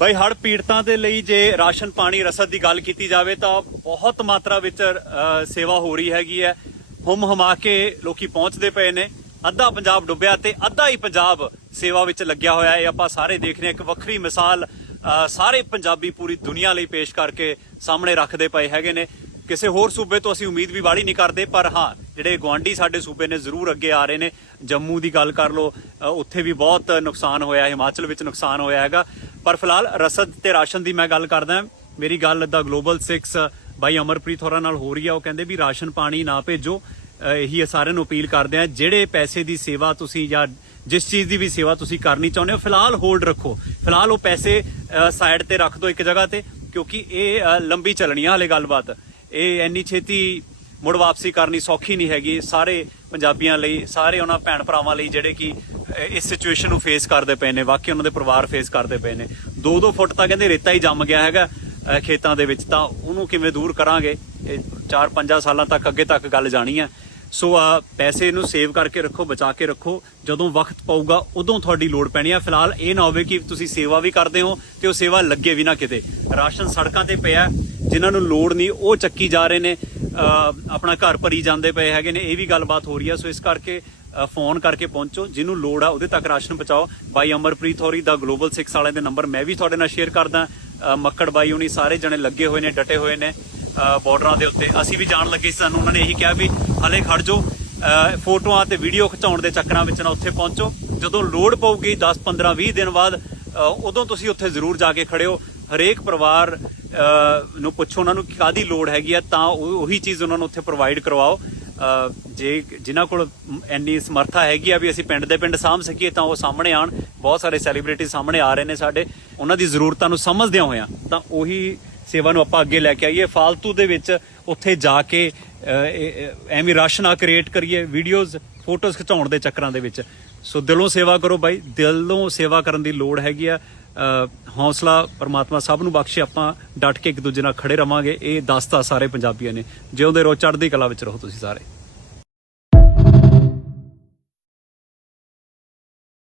ਬਈ ਹੜ ਪੀੜਤਾਂ ਦੇ ਲਈ ਜੇ ਰਾਸ਼ਨ ਪਾਣੀ ਰਸਦ ਦੀ ਗੱਲ ਕੀਤੀ ਜਾਵੇ ਤਾਂ ਬਹੁਤ ਮਾਤਰਾ ਵਿੱਚ ਸੇਵਾ ਹੋ ਰਹੀ ਹੈਗੀ ਹੈ। ਹੁਮ ਹਮਾ ਕੇ ਲੋਕੀ ਪਹੁੰਚਦੇ ਪਏ ਨੇ। ਅੱਧਾ ਪੰਜਾਬ ਡੁੱਬਿਆ ਤੇ ਅੱਧਾ ਹੀ ਪੰਜਾਬ ਸੇਵਾ ਵਿੱਚ ਲੱਗਿਆ ਹੋਇਆ ਹੈ। ਇਹ ਆਪਾਂ ਸਾਰੇ ਦੇਖ ਰਹੇ ਹਾਂ। ਇੱਕ ਵੱਖਰੀ ਮਿਸਾਲ ਸਾਰੇ ਪੰਜਾਬੀ ਪੂਰੀ ਦੁਨੀਆ ਲਈ ਪੇਸ਼ ਕਰਕੇ ਸਾਹਮਣੇ ਰੱਖਦੇ ਪਏ ਹੈਗੇ ਨੇ। ਕਿਸੇ ਹੋਰ ਸੂਬੇ ਤੋਂ ਅਸੀਂ ਉਮੀਦ ਵੀ ਬਾੜੀ ਨਹੀਂ ਕਰਦੇ, ਪਰ ਹਾਂ, ਜਿਹੜੇ ਗਵਾਂਢੀ ਸਾਡੇ ਸੂਬੇ ਨੇ ਜ਼ਰੂਰ ਅੱਗੇ ਆ ਰਹੇ ਨੇ। ਜੰਮੂ ਦੀ ਗੱਲ ਕਰ ਲਓ ਉੱਥੇ ਵੀ ਬਹੁਤ ਨੁਕਸਾਨ ਹੋਇਆ, ਹਿਮਾਚਲ ਵਿੱਚ ਨੁਕਸਾਨ ਹੋਇਆ ਹੈਗਾ। ਪਰ ਫਿਲਹਾਲ ਰਸਦ ਤੇ ਰਾਸ਼ਨ ਦੀ ਮੈਂ ਗੱਲ ਕਰਦਾ, ਮੇਰੀ ਗੱਲ ਦਾ ਗਲੋਬਲ 6 ਬਾਈ ਅਮਰਪ੍ਰੀਤ ਹੋਰਾਂ ਨਾਲ ਹੋ ਰਹੀ ਆ, ਉਹ ਕਹਿੰਦੇ ਵੀ ਰਾਸ਼ਨ ਪਾਣੀ ਨਾ ਭੇਜੋ। ਇਹੀ ਸਾਰਿਆਂ ਨੂੰ ਅਪੀਲ ਕਰਦੇ ਆ, ਜਿਹੜੇ ਪੈਸੇ ਦੀ ਸੇਵਾ ਤੁਸੀਂ ਜਾਂ ਜਿਸ ਚੀਜ਼ ਦੀ ਵੀ ਸੇਵਾ ਤੁਸੀਂ ਕਰਨੀ ਚਾਹੁੰਦੇ ਹੋ, ਫਿਲਹਾਲ ਹੋਲਡ ਰੱਖੋ। ਫਿਲਹਾਲ ਉਹ ਪੈਸੇ ਸਾਈਡ ਤੇ ਰੱਖ ਦਿਓ ਇੱਕ ਜਗ੍ਹਾ ਤੇ, ਕਿਉਂਕਿ ਇਹ ਲੰਬੀ ਚੱਲਣੀ ਆ ਹਲੇ ਗੱਲਬਾਤ। ਇਹ ਇੰਨੀ ਛੇਤੀ ਮੁੜ ਵਾਪਸੀ ਕਰਨੀ ਸੌਖੀ ਨਹੀਂ ਹੈਗੀ, ਸਾਰੇ ਪੰਜਾਬੀਆਂ ਲਈ, ਸਾਰੇ ਉਹਨਾਂ ਭੈਣ ਭਰਾਵਾਂ ਲਈ ਜਿਹੜੇ ਕਿ ਇਸ ਸਿਚੁਏਸ਼ਨ ਨੂੰ ਫੇਸ ਕਰਦੇ ਪਏ ਨੇ, ਵਾਕਈ ਉਹਨਾਂ ਦੇ ਪਰਿਵਾਰ ਫੇਸ ਕਰਦੇ ਪਏ ਨੇ। 2-2 ਫੁੱਟ ਤਾਂ ਕਹਿੰਦੇ ਰੇਤਾ ਹੀ ਜੰਮ ਗਿਆ ਹੈਗਾ ਖੇਤਾਂ ਦੇ ਵਿੱਚ। ਤਾਂ ਉਹਨੂੰ ਕਿਵੇਂ ਦੂਰ ਕਰਾਂਗੇ? ਇਹ 4-5 ਸਾਲਾਂ ਤੱਕ ਅੱਗੇ ਤੱਕ ਗੱਲ ਜਾਣੀ ਹੈ ਸੋ ਆ ਪੈਸੇ ਨੂੰ ਸੇਵ ਕਰਕੇ ਰੱਖੋ, ਬਚਾ ਕੇ ਰੱਖੋ। ਜਦੋਂ ਵਕਤ ਪਊਗਾ, ਉਦੋਂ ਤੁਹਾਡੀ ਲੋੜ ਪੈਣੀ ਹੈ ਫਿਲਹਾਲ ਇਹ ਨਾ ਹੋਵੇ ਕਿ ਤੁਸੀਂ ਸੇਵਾ ਵੀ ਕਰਦੇ ਹੋ ਤੇ ਉਹ ਸੇਵਾ ਲੱਗੇ ਵੀ ਨਾ ਕਿਤੇ। ਰਾਸ਼ਨ ਸੜਕਾਂ ਤੇ ਪਿਆ, ਜਿਨ੍ਹਾਂ ਨੂੰ ਲੋੜ ਨਹੀਂ, ਉਹ ਚੱਕੀ ਜਾ ਰਹੇ ਨੇ। ਆਪਣਾ ਘਰ ਭਰੀ ਜਾਂਦੇ ਪਏ ਹੈਗੇ ਨੇ ਇਹ ਵੀ ਗੱਲਬਾਤ ਹੋ ਰਹੀ ਹੈ। ਸੋ ਇਸ ਕਰਕੇ ਫੋਨ ਕਰਕੇ ਪਹੁੰਚੋ ਜਿਹਨੂੰ ਲੋੜ ਆ ਉਹਦੇ ਤੱਕ ਰਾਸ਼ਨ ਪਹੁੰਚਾਓ। ਬਾਈ ਅਮਰਪ੍ਰੀਤ ਹੋਰੀ ਦਾ ਗਲੋਬਲ 6 ਵਾਲਿਆਂ ਦੇ ਨੰਬਰ ਮੈਂ ਵੀ ਤੁਹਾਡੇ ਨਾਲ ਸ਼ੇਅਰ ਕਰਦਾ। ਮੱਕੜ ਬਾਈ ਹੁਣੀ ਸਾਰੇ ਜਣੇ ਲੱਗੇ ਹੋਏ ਨੇ ਡਟੇ ਹੋਏ ਨੇ ਅ, ਬਾਰਡਰਾਂ ਦੇ ਉੱਤੇ। ਅਸੀਂ ਵੀ ਜਾਣ ਲੱਗੇ ਸੀ ਸਾਨੂੰ ਉਹਨਾਂ ਨੇ ਇਹੀ ਕਿਹਾ ਵੀ ਹਲੇ ਖੜ ਜਾਓ। ਫੋਟੋਆਂ ਤੇ ਵੀਡੀਓ ਖਿਚਾਉਣ ਦੇ ਚੱਕਰਾਂ ਵਿੱਚ ਨਾ ਉੱਥੇ ਪਹੁੰਚੋ। ਜਦੋਂ ਲੋੜ ਪਊਗੀ 10 15 20 ਦਿਨ ਬਾਅਦ ਉਦੋਂ ਤੁਸੀਂ ਉੱਥੇ ਜ਼ਰੂਰ ਜਾ ਕੇ ਖੜੇ ਹੋ। ਹਰੇਕ ਪਰਿਵਾਰ ਨੂੰ ਪੁੱਛੋ, ਉਹਨਾਂ ਨੂੰ ਕਿ ਕਾਦੀ ਲੋੜ ਹੈਗੀ ਆ, ਤਾਂ ਉਹ- ਉਹੀ ਚੀਜ਼ ਉਹਨਾਂ ਨੂੰ ਉੱਥੇ ਪ੍ਰੋਵਾਈਡ ਕਰਵਾਓ। ਜੇ ਜਿਨ੍ਹਾਂ ਕੋਲ ਇੰਨੀ ਸਮਰੱਥਾ ਹੈਗੀ ਆ ਵੀ ਅਸੀਂ ਪਿੰਡ ਦੇ ਪਿੰਡ ਸਾਂਭ ਸਕੀਏ, ਤਾਂ ਉਹ ਸਾਹਮਣੇ ਆਣ ਬਹੁਤ ਸਾਰੇ ਸੈਲੀਬ੍ਰਿਟੀ ਸਾਹਮਣੇ ਆ ਰਹੇ ਨੇ ਸਾਡੇ। ਉਹਨਾਂ ਦੀ ਜ਼ਰੂਰਤਾਂ ਨੂੰ ਸਮਝਦਿਆਂ ਹੋਇਆਂ, ਤਾਂ ਉਹੀ ਸੇਵਾ ਨੂੰ ਆਪਾਂ ਅੱਗੇ ਲੈ ਕੇ ਆਈਏ। ਫਾਲਤੂ ਦੇ ਵਿੱਚ ਉੱਥੇ ਜਾ ਕੇ ਐਵੇਂ ਰਸ਼ ਨਾ ਕ੍ਰੀਏਟ ਕਰੀਏ। ਵੀਡੀਓਜ਼ ਫੋਟੋਜ਼ ਖਿਚਾਉਣ ਦੇ ਚੱਕਰਾਂ ਦੇ ਵਿੱਚ। ਸੋ ਦਿਲੋਂ ਸੇਵਾ ਕਰੋ ਬਾਈ। ਦਿਲੋਂ ਸੇਵਾ ਕਰਨ ਦੀ ਲੋੜ ਹੈਗੀ ਆ। ਹੌਸਲਾ ਪਰਮਾਤਮਾ ਸਭ ਨੂੰ ਬਖਸ਼ੇ, ਆਪਾਂ ਡਟ ਕੇ ਇੱਕ ਦੂਜੇ ਨਾਲ ਖੜੇ ਰਵਾਂਗੇ। ਇਹ ਦੱਸਤਾ ਸਾਰੇ ਪੰਜਾਬੀਆਂ ਨੇ। ਜਿਉਂਦੇ ਰਹੋ, ਚੜ੍ਹਦੀ ਕਲਾ ਵਿੱਚ ਰਹੋ ਤੁਸੀਂ ਸਾਰੇ।